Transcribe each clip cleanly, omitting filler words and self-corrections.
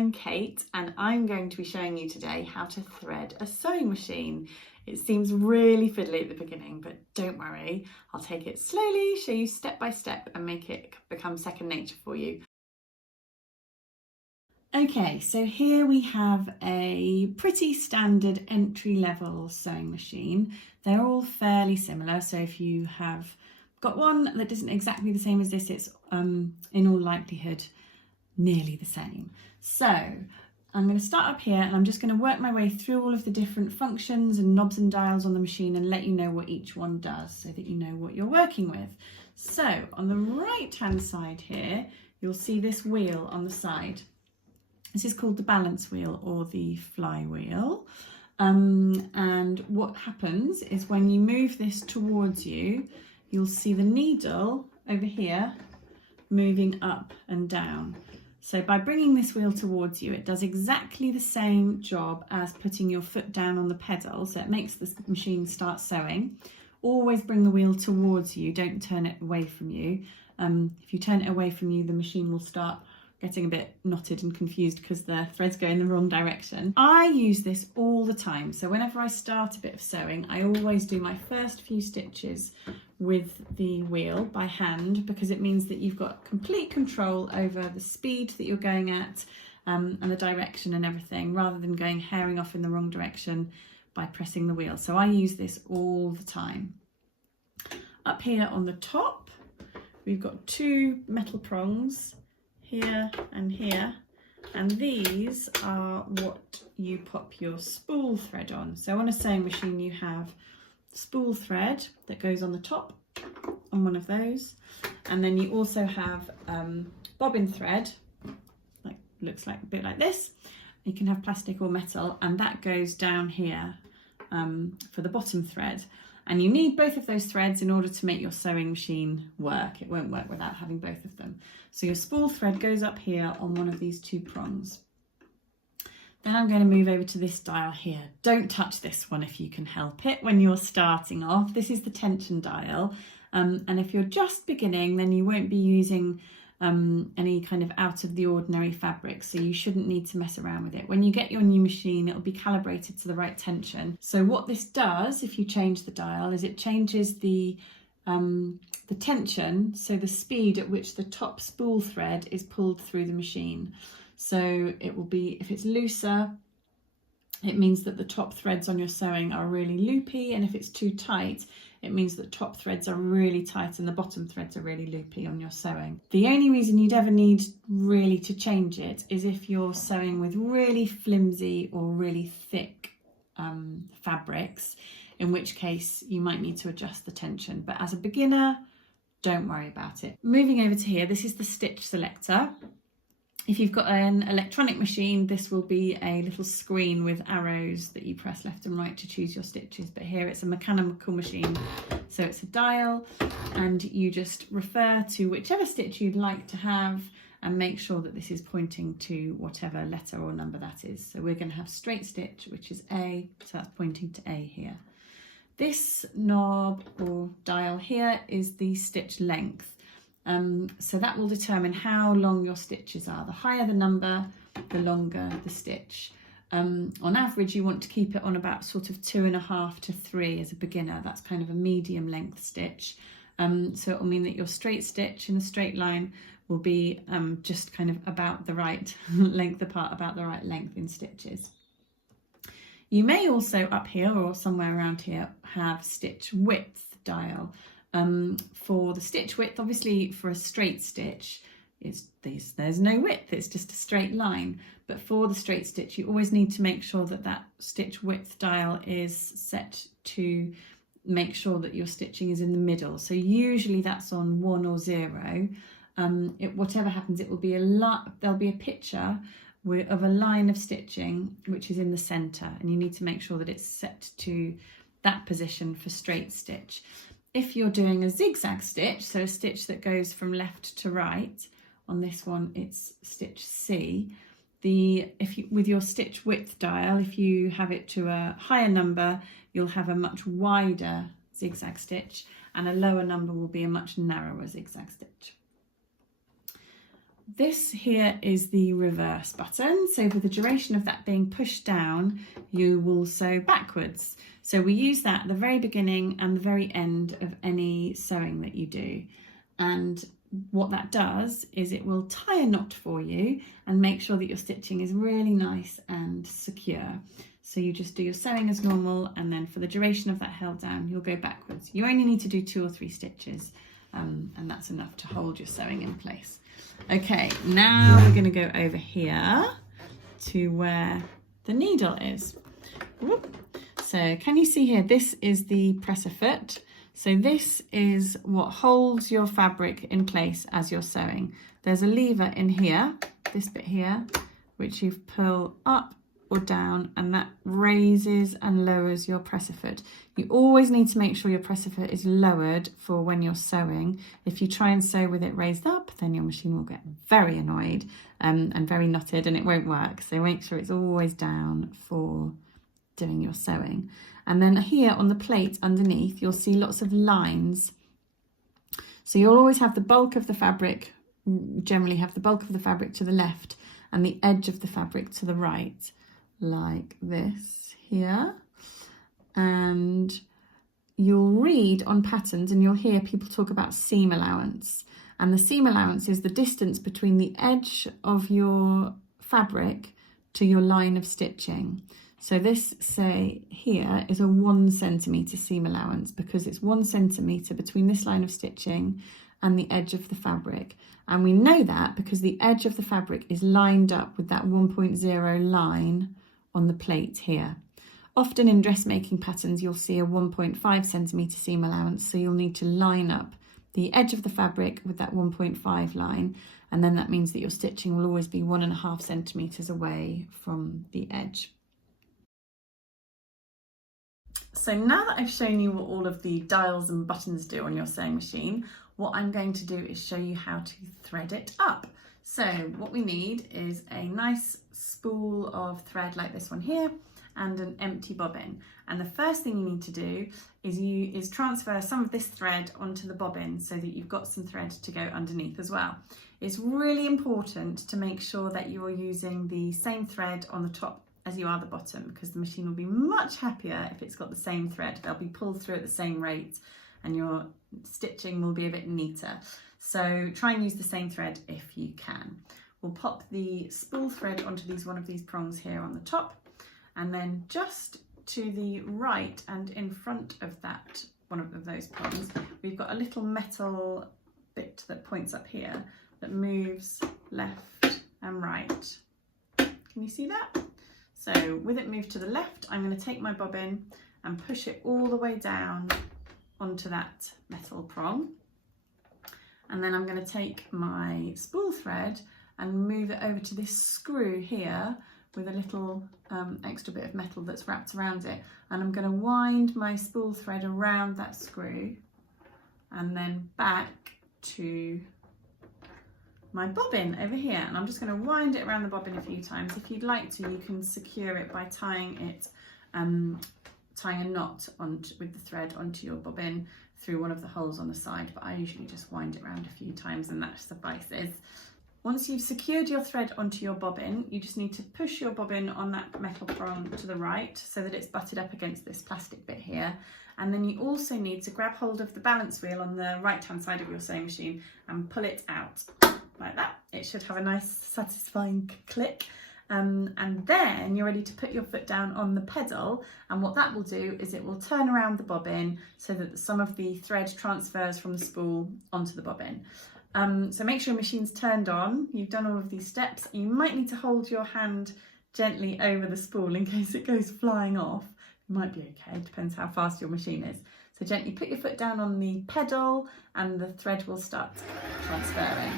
I'm Kate and I'm going to be showing you today how to thread a sewing machine. It seems really fiddly at the beginning, but don't worry, I'll take it slowly, show you step by step and make it become second nature for you. Okay, so here we have a pretty standard entry-level sewing machine. They're all fairly similar, so if you have got one that isn't exactly the same as this, it's in all likelihood nearly the same. So I'm going to start up here and I'm just going to work my way through all of the different functions and knobs and dials on the machine and let you know what each one does so that you know what you're working with. So on the right hand side here, you'll see this wheel on the side. This is called the balance wheel or the flywheel. And what happens is when you move this towards you, you'll see the needle over here moving up and down. So by bringing this wheel towards you, it does exactly the same job as putting your foot down on the pedal. So it makes the machine start sewing. Always bring the wheel towards you, don't turn it away from you. If you turn it away from you, the machine will start getting a bit knotted and confused because the threads go in the wrong direction. I use this all the time. So whenever I start a bit of sewing, I always do my first few stitches with the wheel by hand because it means that you've got complete control over the speed that you're going at and the direction and everything, rather than going herring off in the wrong direction by pressing the wheel. So I use this all the time. Up here on the top, we've got two metal prongs here and here, and these are what you pop your spool thread on. So on a sewing machine you have spool thread that goes on the top on one of those, and then you also have bobbin thread, looks like a bit like this. You can have plastic or metal, and that goes down here for the bottom thread. And you need both of those threads in order to make your sewing machine work. It won't work without having both of them. So your spool thread goes up here on one of these two prongs. Then I'm going to move over to this dial here. Don't touch this one if you can help it when you're starting off. This is the tension dial. And if you're just beginning, then you won't be using any kind of out of the ordinary fabric, so you shouldn't need to mess around with it. When you get your new machine, it'll be calibrated to the right tension. So what this does, if you change the dial, is it changes the tension, so the speed at which the top spool thread is pulled through the machine. So it will be, if it's looser, it means that the top threads on your sewing are really loopy, and if it's too tight, it means that top threads are really tight and the bottom threads are really loopy on your sewing. The only reason you'd ever need really to change it is if you're sewing with really flimsy or really thick fabrics, in which case you might need to adjust the tension. But as a beginner, don't worry about it. Moving over to here, this is the stitch selector. If you've got an electronic machine, this will be a little screen with arrows that you press left and right to choose your stitches. But here it's a mechanical machine, so it's a dial, and you just refer to whichever stitch you'd like to have and make sure that this is pointing to whatever letter or number that is. So we're going to have straight stitch, which is A, so that's pointing to A here. This knob or dial here is the stitch length. So that will determine how long your stitches are. The higher the number, the longer the stitch. On average, you want to keep it on about sort of 2.5 to 3 as a beginner. That's kind of a medium length stitch. So it will mean that your straight stitch in a straight line will be just kind of about the right length apart, about the right length in stitches. You may also up here or somewhere around here have stitch width dial. For the stitch width, obviously for a straight stitch, there's no width, it's just a straight line. But for the straight stitch, you always need to make sure that that stitch width dial is set to make sure that your stitching is in the middle. So usually that's on 1 or 0. Whatever happens, it will be there'll be a picture of a line of stitching which is in the center, and you need to make sure that it's set to that position for straight stitch. If you're doing a zigzag stitch, so a stitch that goes from left to right, on this one it's stitch C, with your stitch width dial, if you have it to a higher number, you'll have a much wider zigzag stitch, and a lower number will be a much narrower zigzag stitch. this here is the reverse button. So for the duration of that being pushed down, you will sew backwards. So we use that at the very beginning and the very end of any sewing that you do. And what that does is it will tie a knot for you and make sure that your stitching is really nice and secure. So you just do your sewing as normal, and then for the duration of that held down, you'll go backwards. You only need to do 2 or 3 stitches, and that's enough to hold your sewing in place. Okay, now we're going to go over here to where the needle is. Whoop. So can you see here, this is the presser foot. So this is what holds your fabric in place as you're sewing. There's a lever in here, this bit here, which you pull up or down, and that raises and lowers your presser foot. You always need to make sure your presser foot is lowered for when you're sewing. If you try and sew with it raised up, then your machine will get very annoyed and very knotted, and it won't work. So make sure it's always down for doing your sewing. And then here on the plate underneath, you'll see lots of lines. So you'll always have the bulk of the fabric, generally have the bulk of the fabric to the left and the edge of the fabric to the right, like this here. And you'll read on patterns and you'll hear people talk about seam allowance. And the seam allowance is the distance between the edge of your fabric to your line of stitching. So this, say here, is a 1 centimetre seam allowance, because it's 1 centimetre between this line of stitching and the edge of the fabric. And we know that because the edge of the fabric is lined up with that 1.0 line on the plate here. Often in dressmaking patterns, you'll see a 1.5 centimetre seam allowance, so you'll need to line up the edge of the fabric with that 1.5 line, and then that means that your stitching will always be 1.5 centimetres away from the edge. So now that I've shown you what all of the dials and buttons do on your sewing machine, what I'm going to do is show you how to thread it up. So what we need is a nice spool of thread like this one here and an empty bobbin. And the first thing you need to do is transfer some of this thread onto the bobbin so that you've got some thread to go underneath as well. It's really important to make sure that you're using the same thread on the top as you are the bottom, because the machine will be much happier if it's got the same thread. They'll be pulled through at the same rate and your stitching will be a bit neater. So try and use the same thread if you can. We'll pop the spool thread onto one of these prongs here on the top, and then just to the right and in front of that one of those prongs, we've got a little metal bit that points up here that moves left and right. Can you see that? So with it moved to the left, I'm going to take my bobbin and push it all the way down onto that metal prong. And then I'm going to take my spool thread and move it over to this screw here with a little extra bit of metal that's wrapped around it. And I'm going to wind my spool thread around that screw and then back to my bobbin over here, and I'm just going to wind it around the bobbin a few times. If you'd like to, you can secure it by tying a knot with the thread onto your bobbin through one of the holes on the side, but I usually just wind it around a few times and that suffices. Once you've secured your thread onto your bobbin, you just need to push your bobbin on that metal prong to the right so that it's butted up against this plastic bit here. And then you also need to grab hold of the balance wheel on the right hand side of your sewing machine and pull it out like that. It should have a nice satisfying click. And then you're ready to put your foot down on the pedal, and what that will do is it will turn around the bobbin so that some of the thread transfers from the spool onto the bobbin. So make sure your machine's turned on. You've done all of these steps. You might need to hold your hand gently over the spool in case it goes flying off. It might be okay, it depends how fast your machine is. So gently put your foot down on the pedal and the thread will start transferring.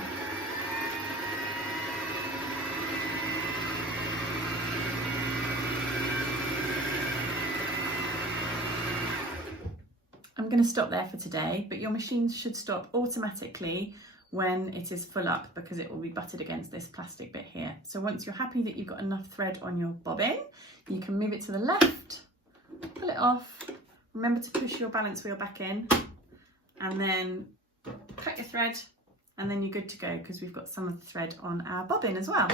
I'm going to stop there for today, but your machine should stop automatically when it is full up because it will be butted against this plastic bit here. So once you're happy that you've got enough thread on your bobbin, you can move it to the left, pull it off, remember to push your balance wheel back in, and then cut your thread and then you're good to go because we've got some of the thread on our bobbin as well.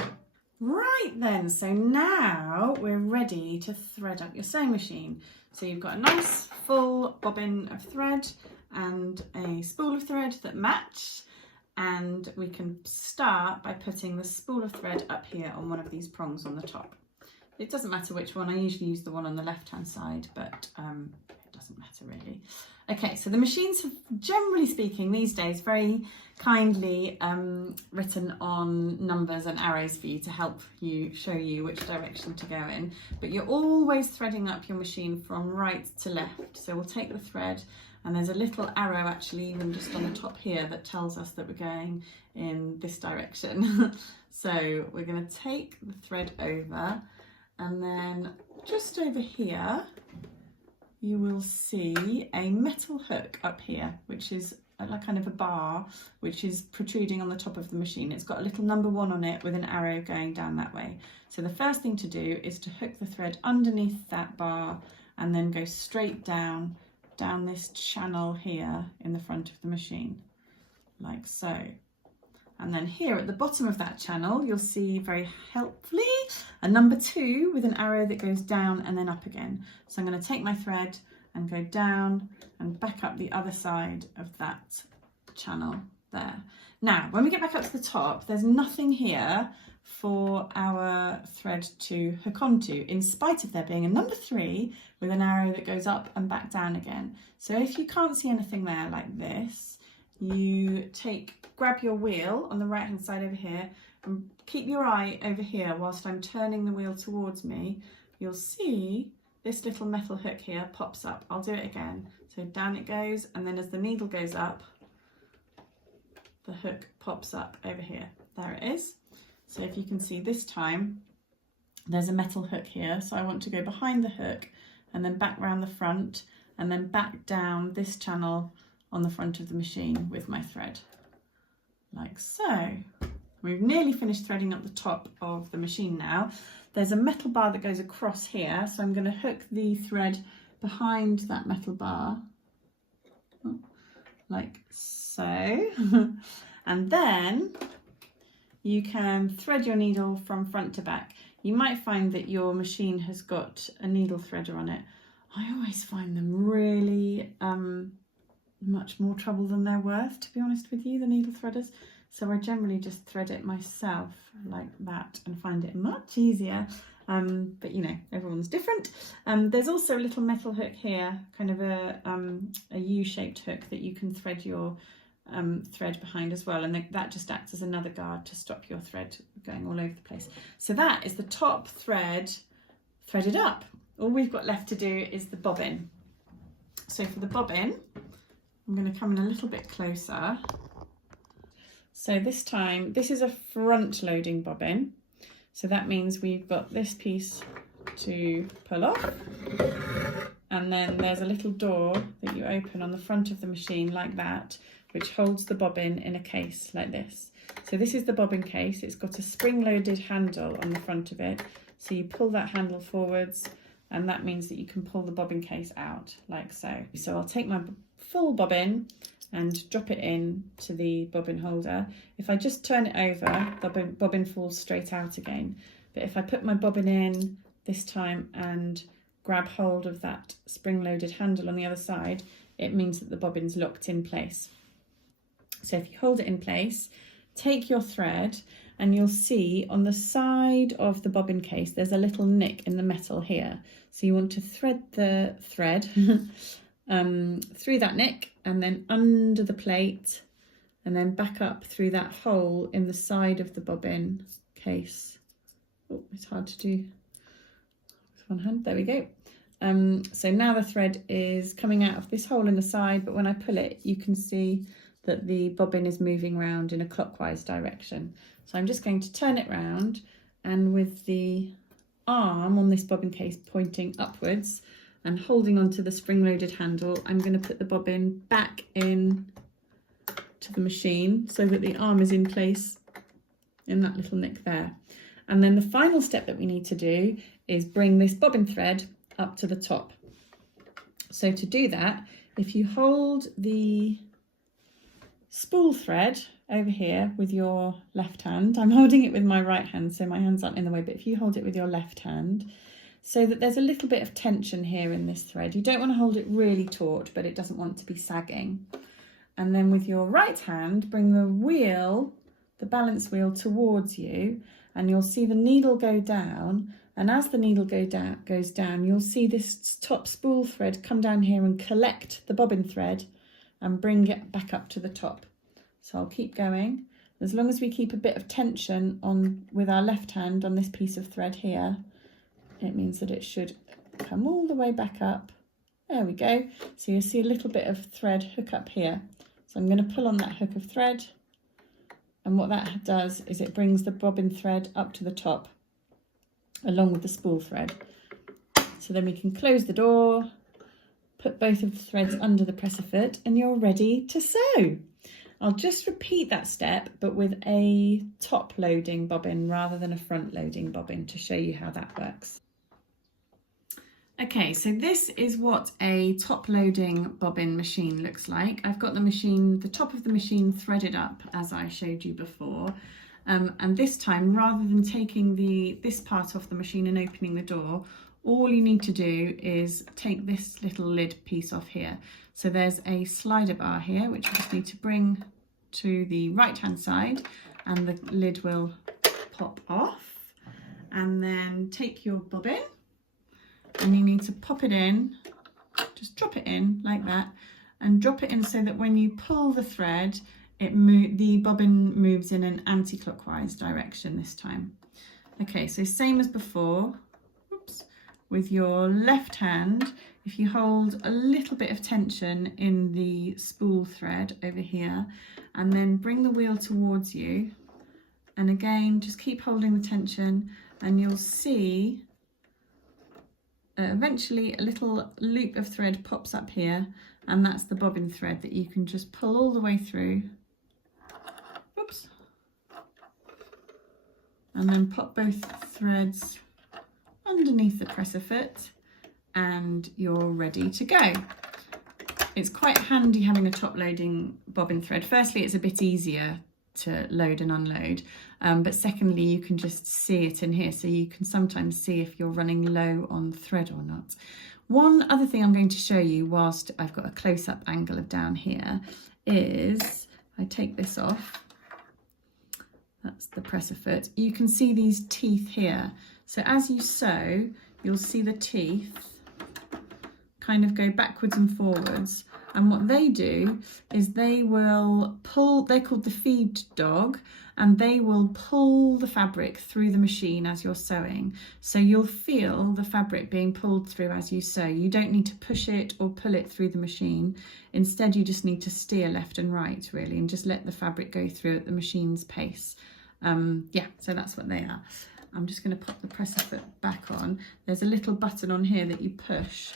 Right then, so now we're ready to thread up your sewing machine. So you've got a nice full bobbin of thread and a spool of thread that match, and we can start by putting the spool of thread up here on one of these prongs on the top. It doesn't matter which one, I usually use the one on the left hand side, but it doesn't matter really. Okay, so the machines have, generally speaking these days, very kindly written on numbers and arrows for you to help you, show you which direction to go in, but you're always threading up your machine from right to left. So we'll take the thread, and there's a little arrow actually even just on the top here that tells us that we're going in this direction. So we're going to take the thread over, and then just over here you will see a metal hook up here, which is like kind of a bar, which is protruding on the top of the machine. It's got a little number 1 on it with an arrow going down that way. So the first thing to do is to hook the thread underneath that bar and then go straight down this channel here in the front of the machine, like so. And then here at the bottom of that channel, you'll see very helpfully a number 2 with an arrow that goes down and then up again. So I'm going to take my thread and go down and back up the other side of that channel there. Now, when we get back up to the top, there's nothing here for our thread to hook onto, in spite of there being a number 3 with an arrow that goes up and back down again. So if you can't see anything there like this, you grab your wheel on the right hand side over here and keep your eye over here whilst I'm turning the wheel towards me. You'll see this little metal hook here pops up. I'll do it again. So down it goes, and then as the needle goes up, the hook pops up over here. There it is. So if you can see this time, there's a metal hook here. So I want to go behind the hook and then back round the front and then back down this channel on the front of the machine with my thread, like so. We've nearly finished threading up the top of the machine now. There's a metal bar that goes across here, so I'm going to hook the thread behind that metal bar, like so. And then you can thread your needle from front to back. You might find that your machine has got a needle threader on it. I always find them really much more trouble than they're worth, to be honest with you, the needle threaders. So I generally just thread it myself like that and find it much easier. But you know, everyone's different. There's also a little metal hook here, kind of a U-shaped hook that you can thread your thread behind as well, and that just acts as another guard to stop your thread going all over the place. So that is the top thread threaded up. All we've got left to do is the bobbin. So for the bobbin, I'm going to come in a little bit closer. So this time, this is a front loading bobbin. So that means we've got this piece to pull off. And then there's a little door that you open on the front of the machine like that, which holds the bobbin in a case like this. So this is the bobbin case. It's got a spring-loaded handle on the front of it. So you pull that handle forwards, and that means that you can pull the bobbin case out like so. So I'll take my full bobbin and drop it in to the bobbin holder. If I just turn it over, the bobbin falls straight out again. But if I put my bobbin in this time and grab hold of that spring-loaded handle on the other side, it means that the bobbin's locked in place. So if you hold it in place, take your thread, and you'll see on the side of the bobbin case there's a little nick in the metal here. So you want to thread the thread through that nick and then under the plate and then back up through that hole in the side of the bobbin case. Oh, it's hard to do with one hand. There we go. So now the thread is coming out of this hole in the side, but when I pull it, you can see that the bobbin is moving around in a clockwise direction. So I'm just going to turn it round, and with the arm on this bobbin case pointing upwards and holding onto the spring-loaded handle, I'm going to put the bobbin back in to the machine so that the arm is in place in that little nick there. And then the final step that we need to do is bring this bobbin thread up to the top. So to do that, if you hold the spool thread over here with your left hand. I'm holding it with my right hand, so my hands aren't in the way, but if you hold it with your left hand, so that there's a little bit of tension here in this thread. You don't want to hold it really taut, but it doesn't want to be sagging. And then with your right hand, bring the wheel, the balance wheel, towards you, and you'll see the needle go down. And as the needle goes down, you'll see this top spool thread come down here and collect the bobbin thread and bring it back up to the top. So I'll keep going. As long as we keep a bit of tension on with our left hand on this piece of thread here, it means that it should come all the way back up. There we go. So you'll see a little bit of thread hook up here. So I'm going to pull on that hook of thread, and what that does is it brings the bobbin thread up to the top along with the spool thread. So then we can close the door, put both of the threads under the presser foot, and you're ready to sew. I'll just repeat that step, but with a top loading bobbin rather than a front loading bobbin to show you how that works. Okay, so this is what a top loading bobbin machine looks like. I've got the top of the machine threaded up as I showed you before. And this time, rather than taking this part off the machine and opening the door, all you need to do is take this little lid piece off here. So there's a slider bar here, which you just need to bring to the right hand side, and the lid will pop off. And then take your bobbin, and you need to pop it in, just drop it in like that, and drop it in so that when you pull the thread, the bobbin moves in an anti-clockwise direction this time. Okay, so same as before. Oops. With your left hand, if you hold a little bit of tension in the spool thread over here, and then bring the wheel towards you, and again just keep holding the tension, and you'll see eventually a little loop of thread pops up here, and that's the bobbin thread that you can just pull all the way through. Oops. And then pop both threads underneath the presser foot, and you're ready to go. It's quite handy having a top loading bobbin thread. Firstly, it's a bit easier to load and unload, but secondly, you can just see it in here, so you can sometimes see if you're running low on thread or not. One other thing I'm going to show you whilst I've got a close-up angle of down here is, I take this off, that's the presser foot, you can see these teeth here. So as you sew, you'll see the teeth kind of go backwards and forwards, and what they do is they will pull, they're called the feed dog, and they will pull the fabric through the machine as you're sewing. So you'll feel the fabric being pulled through as you sew. You don't need to push it or pull it through the machine. Instead, you just need to steer left and right, really, and just let the fabric go through at the machine's pace. Yeah, so that's what they are. I'm just going to pop the presser foot back on. There's a little button on here that you push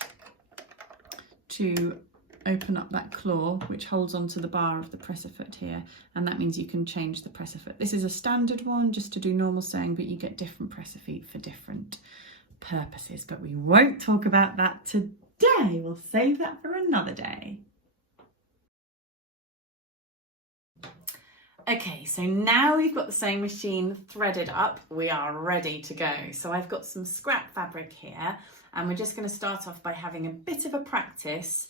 to open up that claw, which holds onto the bar of the presser foot here, and that means you can change the presser foot. This is a standard one just to do normal sewing, but you get different presser feet for different purposes, but we won't talk about that today. We'll save that for another day. Okay, so now we've got the sewing machine threaded up, we are ready to go. So I've got some scrap fabric here, and we're just going to start off by having a bit of a practice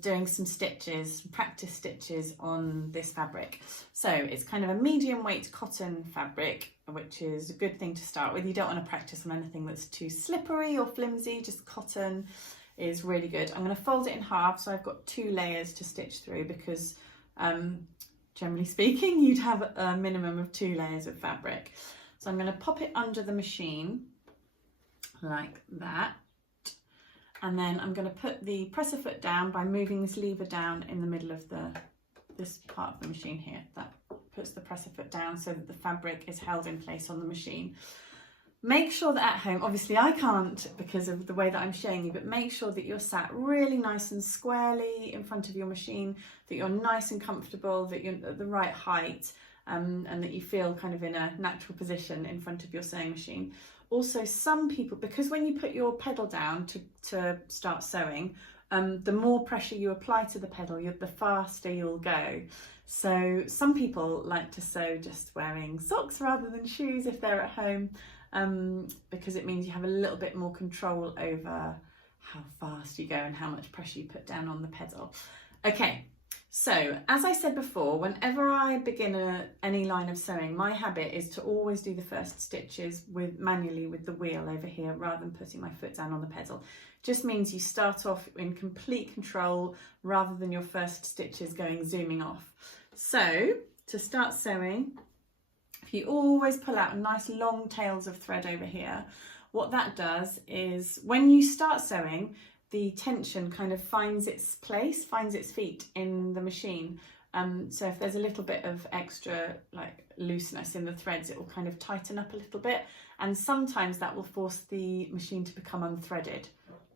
doing some stitches, practice stitches on this fabric. So it's kind of a medium weight cotton fabric, which is a good thing to start with. You don't want to practice on anything that's too slippery or flimsy, just cotton is really good. I'm going to fold it in half, so I've got 2 layers to stitch through, because generally speaking, you'd have a minimum of 2 layers of fabric. So I'm going to pop it under the machine like that. And then I'm going to put the presser foot down by moving this lever down in the middle of this part of the machine here. That puts the presser foot down so that the fabric is held in place on the machine. Make sure that at home, obviously I can't because of the way that I'm showing you, but make sure that you're sat really nice and squarely in front of your machine, that you're nice and comfortable, that you're at the right height, and that you feel kind of in a natural position in front of your sewing machine. Also, some people, because when you put your pedal down to start sewing, the more pressure you apply to the pedal, the faster you'll go. So some people like to sew just wearing socks rather than shoes if they're at home, because it means you have a little bit more control over how fast you go and how much pressure you put down on the pedal. Okay, so as I said before, whenever I begin any line of sewing, my habit is to always do the first stitches manually with the wheel over here rather than putting my foot down on the pedal. Just means you start off in complete control rather than your first stitches zooming off. So to start sewing, if you always pull out nice long tails of thread over here, what that does is when you start sewing, the tension kind of finds its place, finds its feet in the machine. So if there's a little bit of extra looseness in the threads, it will kind of tighten up a little bit. And sometimes that will force the machine to become unthreaded.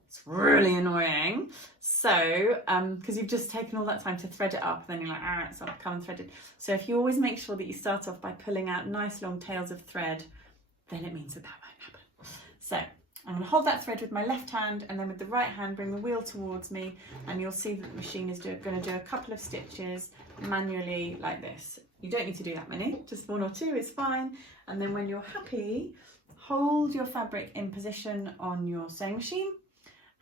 It's really annoying. So, because you've just taken all that time to thread it up, and then you're like, it's not become unthreaded. So if you always make sure that you start off by pulling out nice long tails of thread, then it means that won't happen. So I'm going to hold that thread with my left hand, and then with the right hand bring the wheel towards me, and you'll see that the machine is going to do a couple of stitches manually like this. You don't need to do that many, just 1 or 2 is fine. And then when you're happy, hold your fabric in position on your sewing machine.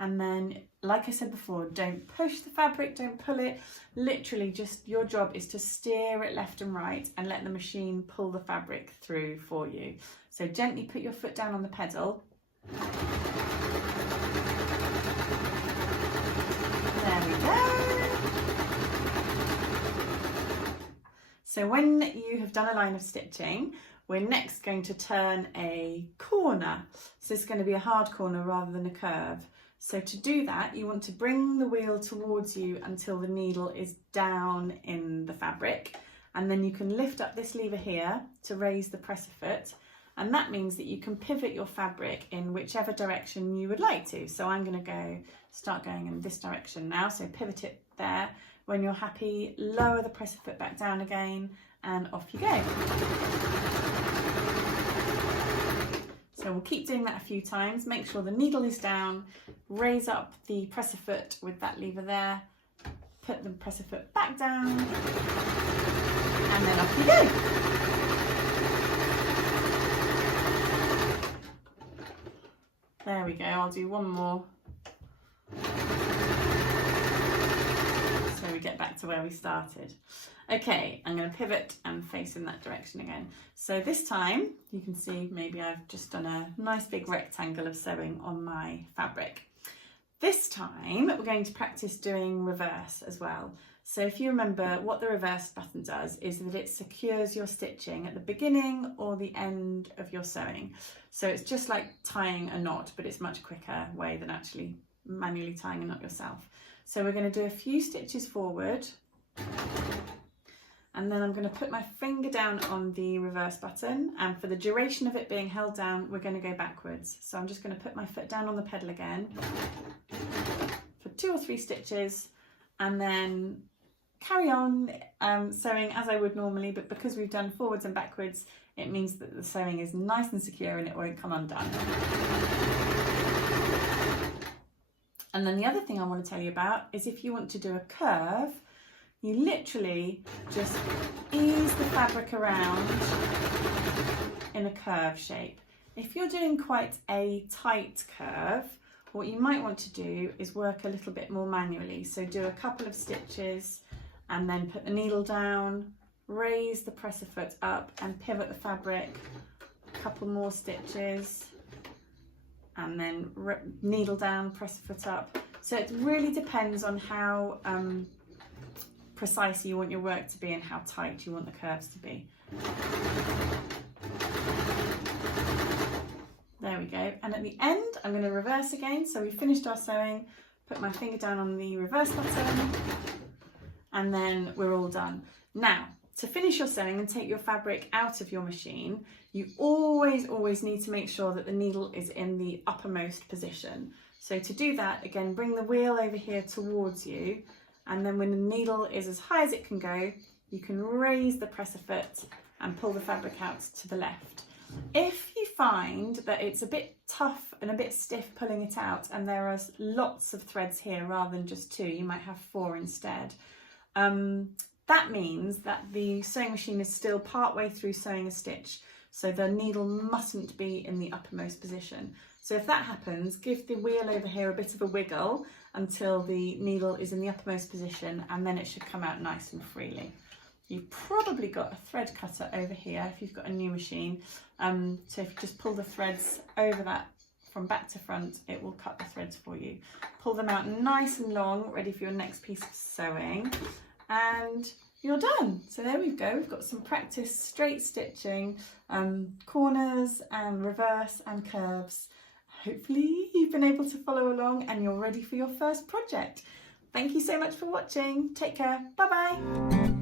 And then, like I said before, don't push the fabric, don't pull it. Literally just your job is to steer it left and right and let the machine pull the fabric through for you. So gently put your foot down on the pedal. There we go. So when you have done a line of stitching, we're next going to turn a corner. So this is going to be a hard corner rather than a curve. So to do that, you want to bring the wheel towards you until the needle is down in the fabric. And then you can lift up this lever here to raise the presser foot. And that means that you can pivot your fabric in whichever direction you would like to. So I'm going to start going in this direction now. So pivot it there. When you're happy, lower the presser foot back down again, and off you go. So we'll keep doing that a few times. Make sure the needle is down, raise up the presser foot with that lever there, put the presser foot back down, and then off you go. There we go, I'll do one more. So we get back to where we started. Okay, I'm going to pivot and face in that direction again. So this time, you can see maybe I've just done a nice big rectangle of sewing on my fabric. This time, we're going to practice doing reverse as well. So if you remember, what the reverse button does is that it secures your stitching at the beginning or the end of your sewing. So it's just like tying a knot, but it's a much quicker way than actually manually tying a knot yourself. So we're going to do a few stitches forward. And then I'm going to put my finger down on the reverse button, and for the duration of it being held down, we're going to go backwards. So I'm just going to put my foot down on the pedal again for 2 or 3 stitches, and then carry on sewing as I would normally, but because we've done forwards and backwards, it means that the sewing is nice and secure and it won't come undone. And then the other thing I want to tell you about is if you want to do a curve, you literally just ease the fabric around in a curve shape. If you're doing quite a tight curve, what you might want to do is work a little bit more manually. So do a couple of stitches and then put the needle down, raise the presser foot up and pivot the fabric, a couple more stitches, and then needle down, presser foot up. So it really depends on how precise you want your work to be and how tight you want the curves to be. There we go. And at the end, I'm going to reverse again. So we finished our sewing, put my finger down on the reverse button, and then we're all done. Now, to finish your sewing and take your fabric out of your machine, you always need to make sure that the needle is in the uppermost position. So to do that, again, bring the wheel over here towards you, and then when the needle is as high as it can go, you can raise the presser foot and pull the fabric out to the left. If you find that it's a bit tough and a bit stiff pulling it out, and there are lots of threads here rather than just 2, you might have 4 instead, That means that the sewing machine is still part way through sewing a stitch, so the needle mustn't be in the uppermost position. So if that happens, give the wheel over here a bit of a wiggle until the needle is in the uppermost position, and then it should come out nice and freely. You've probably got a thread cutter over here if you've got a new machine. So if you just pull the threads over that from back to front, it will cut the threads for you. Pull them out nice and long, ready for your next piece of sewing, and you're done. So there we go, we've got some practice straight stitching, corners and reverse and curves. Hopefully you've been able to follow along and you're ready for your first project. Thank you so much for watching. Take care. Bye bye.